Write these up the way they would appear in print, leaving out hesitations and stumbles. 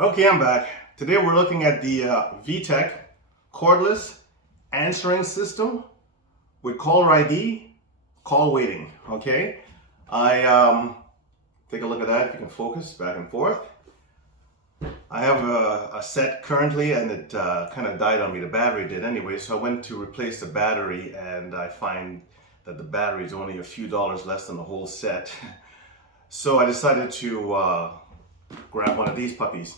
Okay, I'm back. Today we're looking at the Vtech Cordless answering system with caller ID, call waiting. Okay, I take a look at that. If you can focus back and forth. I have a set currently, and it kind of died on me. The battery did anyway, so I went to replace the battery, and I find that the battery is only a few dollars less than the whole set. So I decided to grab one of these puppies.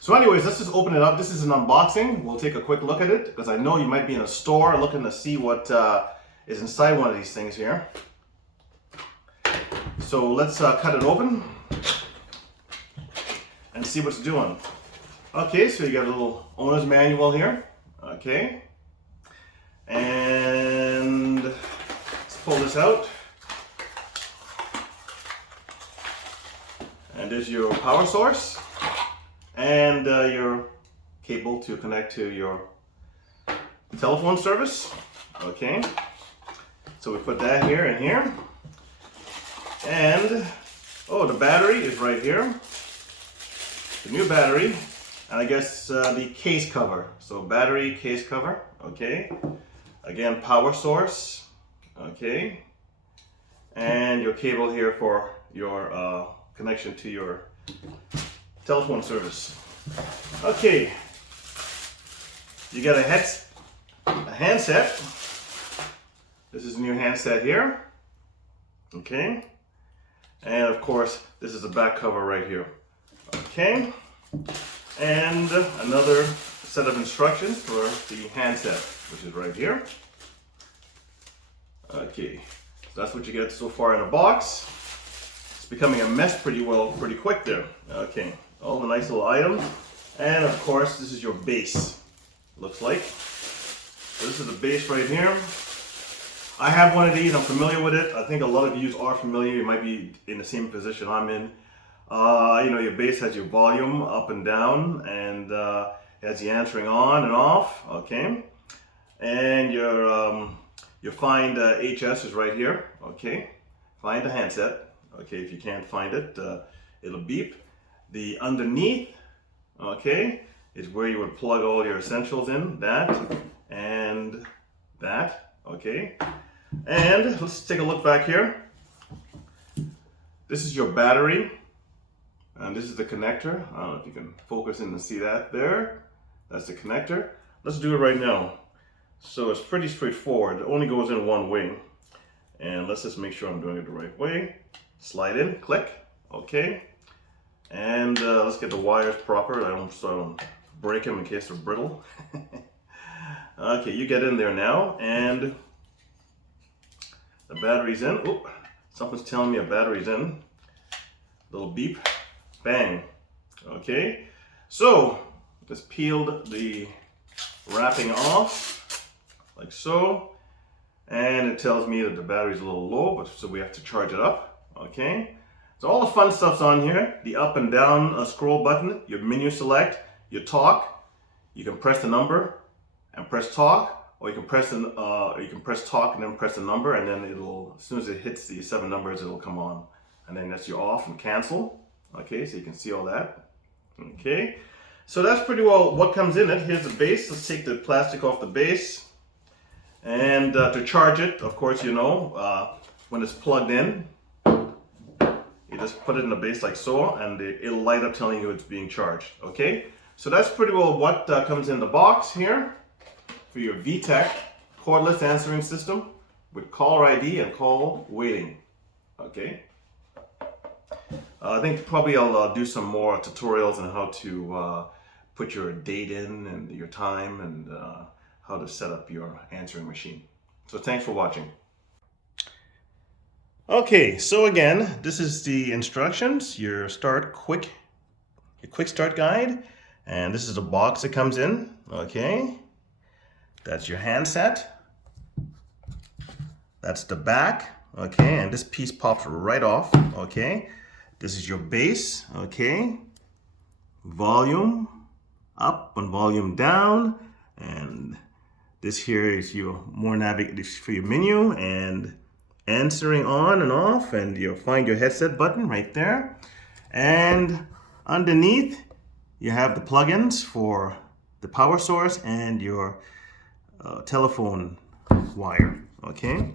So anyways, let's just open it up. This is an unboxing. We'll take a quick look at it because I know you might be in a store looking to see what is inside one of these things here. So let's cut it open and see what's doing. Okay, so you got a little owner's manual here. Okay, and let's pull this out. And there's your power source and your cable to connect to your telephone service. Okay, so we put that here and here. And oh, the battery is right here. The new battery, and I guess the case cover. So battery, case cover. Okay, again, power source. Okay, and your cable here for your connection to your telephone service. Okay, you got a handset. This is a new handset here. Okay, and of course this is the back cover right here. Okay, and another set of instructions for the handset, which is right here. Okay, so that's what you get so far in the box. It's becoming a mess pretty quick there. Okay, all the nice little items, and of course this is your base. Looks like. So this is the base right here. I have one of these. I'm familiar with it. I think a lot of you are familiar. You might be in the same position I'm in. You know, your base has your volume up and down, and it has the answering on and off. Okay, and your find HS is right here. Okay, find the handset. Okay, if you can't find it, it'll beep. The underneath, okay, is where you would plug all your essentials in. That and that. Okay, and let's take a look back here. This is your battery. And this is the connector. I don't know if you can focus in and see that there. That's the connector. Let's do it right now. So it's pretty straightforward. It only goes in one way. And let's just make sure I'm doing it the right way. Slide in, click, okay. And let's get the wires proper. So I don't break them in case they're brittle. Okay, you get in there now, and the battery's in. Oop, something's telling me a battery's in. Little beep. Bang. Okay, so just peeled the wrapping off like so, and it tells me that the battery's a little low, but so we have to charge it up. Okay, so all the fun stuff's on here. The up and down scroll button, your menu select, your talk. You can press the number and press talk, or you can press talk and then press the number, and then it'll, as soon as it hits the 7 numbers, it'll come on, and then that's your off and cancel. Okay, so you can see all that. Okay, so that's pretty well what comes in it. Here's the base. Let's take the plastic off the base. And to charge it, of course, you know, when it's plugged in, you just put it in the base like so, and it'll light up telling you it's being charged. Okay, so that's pretty well what comes in the box here for your Vtech cordless answering system with caller ID and call waiting. Okay. I think probably I'll do some more tutorials on how to put your date in and your time and how to set up your answering machine. So thanks for watching. Okay, so again, this is the instructions, your quick start guide, and this is the box that comes in. Okay, that's your handset. That's the back. Okay, and this piece pops right off. Okay. This is your base, okay? Volume up and volume down, and this here is your for your menu and answering on and off, and you'll find your headset button right there. And underneath you have the plugins for the power source and your telephone wire, okay?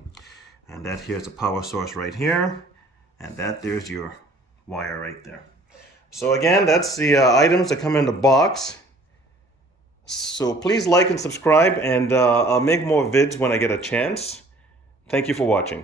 And that here's the power source right here, and there's your wire right there. So again, that's the items that come in the box. So please like and subscribe, and I'll make more vids when I get a chance. Thank you for watching.